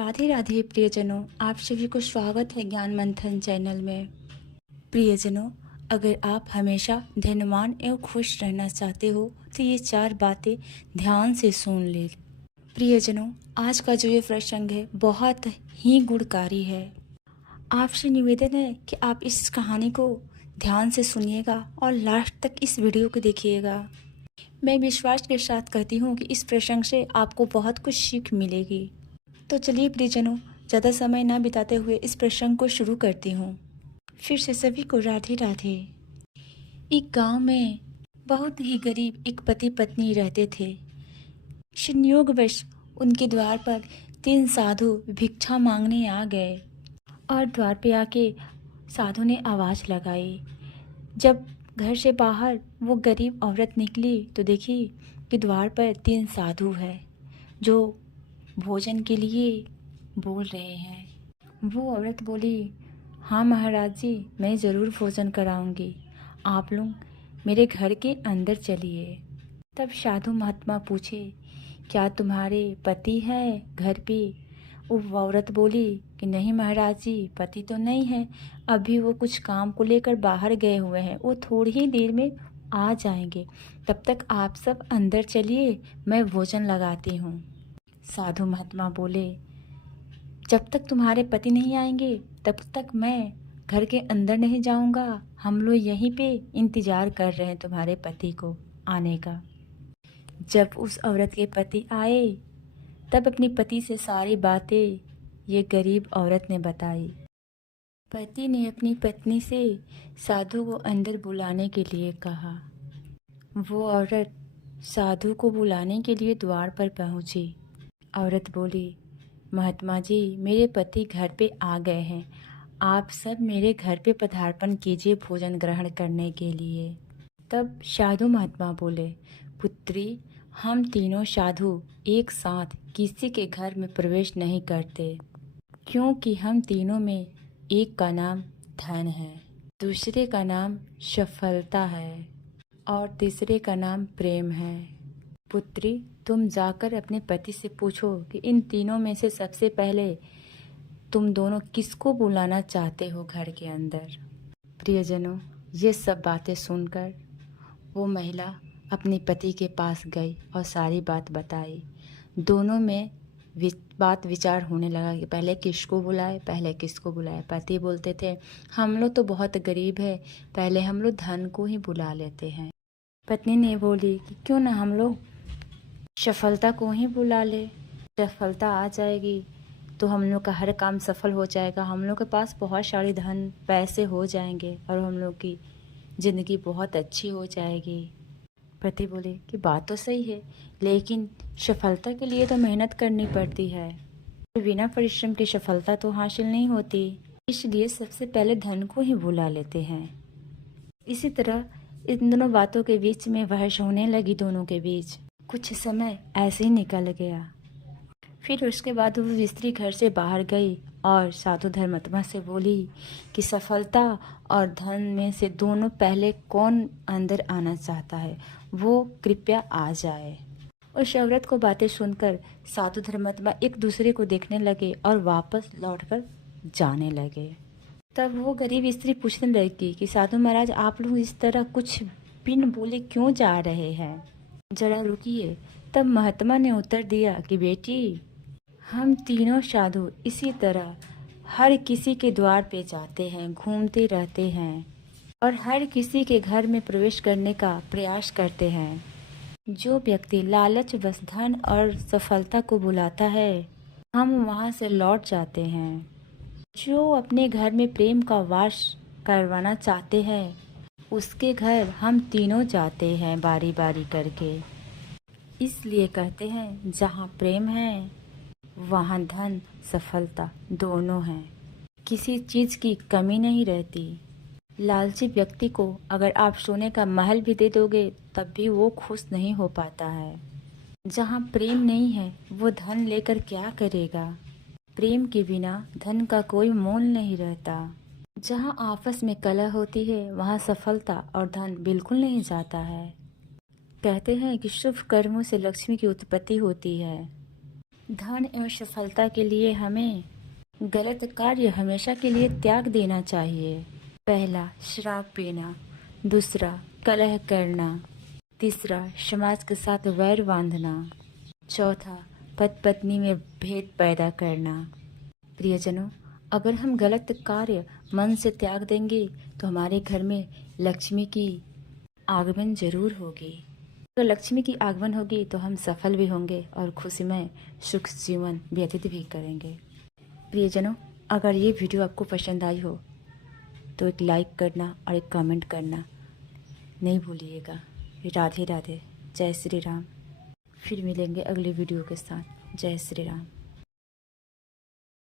राधे राधे प्रियजनों, आप सभी को स्वागत है ज्ञान मंथन चैनल में। प्रियजनों, अगर आप हमेशा धनवान एवं खुश रहना चाहते हो तो ये 4 बातें ध्यान से सुन ले। प्रियजनों, आज का जो ये प्रसंग है बहुत ही गुणकारी है। आपसे निवेदन है कि आप इस कहानी को ध्यान से सुनिएगा और लास्ट तक इस वीडियो को देखिएगा। मैं विश्वास के साथ कहती हूँ कि इस प्रसंग से आपको बहुत कुछ सीख मिलेगी। तो चलिए प्रियजनों, ज़्यादा समय ना बिताते हुए इस प्रसंग को शुरू करती हूँ। फिर से सभी को राधे राधे। एक गांव में बहुत ही गरीब एक पति पत्नी रहते थे। संयोगवश उनके द्वार पर 3 साधु भिक्षा मांगने आ गए और द्वार पे आके साधु ने आवाज़ लगाई। जब घर से बाहर वो गरीब औरत निकली तो देखी कि द्वार पर 3 साधु हैं जो भोजन के लिए बोल रहे हैं। वो औरत बोली, हाँ महाराज जी, मैं ज़रूर भोजन कराऊंगी, आप लोग मेरे घर के अंदर चलिए। तब साधु महात्मा पूछे, क्या तुम्हारे पति है घर पे? वो औरत बोली कि नहीं महाराज जी, पति तो नहीं है, अभी वो कुछ काम को लेकर बाहर गए हुए हैं, वो थोड़ी ही देर में आ जाएंगे, तब तक आप सब अंदर चलिए, मैं भोजन लगाती हूँ। साधु महात्मा बोले, जब तक तुम्हारे पति नहीं आएंगे तब तक मैं घर के अंदर नहीं जाऊंगा, हम लोग यहीं पे इंतजार कर रहे हैं तुम्हारे पति को आने का। जब उस औरत के पति आए तब अपनी पति से सारी बातें ये गरीब औरत ने बताई। पति ने अपनी पत्नी से साधु को अंदर बुलाने के लिए कहा। वो औरत साधु को बुलाने के लिए द्वार पर पहुंची। औरत बोली, महात्मा जी, मेरे पति घर पे आ गए हैं, आप सब मेरे घर पे पधार्पण कीजिए भोजन ग्रहण करने के लिए। तब साधु महात्मा बोले, पुत्री, हम तीनों साधु एक साथ किसी के घर में प्रवेश नहीं करते, क्योंकि हम तीनों में एक का नाम धन है, दूसरे का नाम सफलता है और तीसरे का नाम प्रेम है। पुत्री, तुम जाकर अपने पति से पूछो कि इन तीनों में से सबसे पहले तुम दोनों किसको बुलाना चाहते हो घर के अंदर। प्रियजनों, ये सब बातें सुनकर वो महिला अपने पति के पास गई और सारी बात बताई। दोनों में बात विचार होने लगा कि पहले किसको बुलाए, पहले किसको बुलाए। पति बोलते थे, हम लोग तो बहुत गरीब है, पहले हम लोग धन को ही बुला लेते हैं। पत्नी ने बोली कि क्यों ना हम लोग सफलता को ही बुला ले, सफलता आ जाएगी तो हम लोग का हर काम सफल हो जाएगा, हम लोग के पास बहुत सारे धन पैसे हो जाएंगे और हम लोग की ज़िंदगी बहुत अच्छी हो जाएगी। पति बोले कि बात तो सही है, लेकिन सफलता के लिए तो मेहनत करनी पड़ती है, बिना परिश्रम की सफलता तो हासिल नहीं होती, इसलिए सबसे पहले धन को ही बुला लेते हैं। इसी तरह इन दोनों बातों के बीच में बहस होने लगी दोनों के बीच। कुछ समय ऐसे ही निकल गया। फिर उसके बाद वो स्त्री घर से बाहर गई और साधु धर्मात्मा से बोली कि सफलता और धन में से दोनों पहले कौन अंदर आना चाहता है, वो कृपया आ जाए। उस औरत को बातें सुनकर साधु धर्मात्मा एक दूसरे को देखने लगे और वापस लौटकर जाने लगे। तब वो गरीब स्त्री पूछने लगी कि साधु महाराज, आप लोग इस तरह कुछ बिन बोले क्यों जा रहे हैं, जरा रुकिए। तब महात्मा ने उत्तर दिया कि बेटी, हम तीनों साधु इसी तरह हर किसी के द्वार पे जाते हैं, घूमते रहते हैं और हर किसी के घर में प्रवेश करने का प्रयास करते हैं। जो व्यक्ति लालच बस धन और सफलता को बुलाता है, हम वहाँ से लौट जाते हैं। जो अपने घर में प्रेम का वास करवाना चाहते हैं, उसके घर हम तीनों जाते हैं बारी बारी करके। इसलिए कहते हैं, जहाँ प्रेम है वहाँ धन सफलता दोनों हैं, किसी चीज़ की कमी नहीं रहती। लालची व्यक्ति को अगर आप सोने का महल भी दे दोगे तब भी वो खुश नहीं हो पाता है। जहाँ प्रेम नहीं है वो धन लेकर क्या करेगा। प्रेम के बिना धन का कोई मोल नहीं रहता। जहाँ आपस में कलह होती है वहाँ सफलता और धन बिल्कुल नहीं जाता है। कहते हैं कि शुभ कर्मों से लक्ष्मी की उत्पत्ति होती है। धन एवं सफलता के लिए हमें गलत कार्य हमेशा के लिए त्याग देना चाहिए। पहला, शराब पीना। दूसरा, कलह करना। तीसरा, समाज के साथ वैर बांधना। चौथा, पति पत्नी में भेद पैदा करना। प्रियजनों, अगर हम गलत कार्य मन से त्याग देंगे तो हमारे घर में लक्ष्मी की आगमन जरूर होगी। तो लक्ष्मी की आगमन होगी तो हम सफल भी होंगे और खुशीमय सुख जीवन व्यतीत भी करेंगे। प्रियजनों, अगर ये वीडियो आपको पसंद आई हो तो एक लाइक करना और एक कमेंट करना नहीं भूलिएगा। राधे राधे, जय श्री राम। फिर मिलेंगे अगले वीडियो के साथ। जय श्री राम।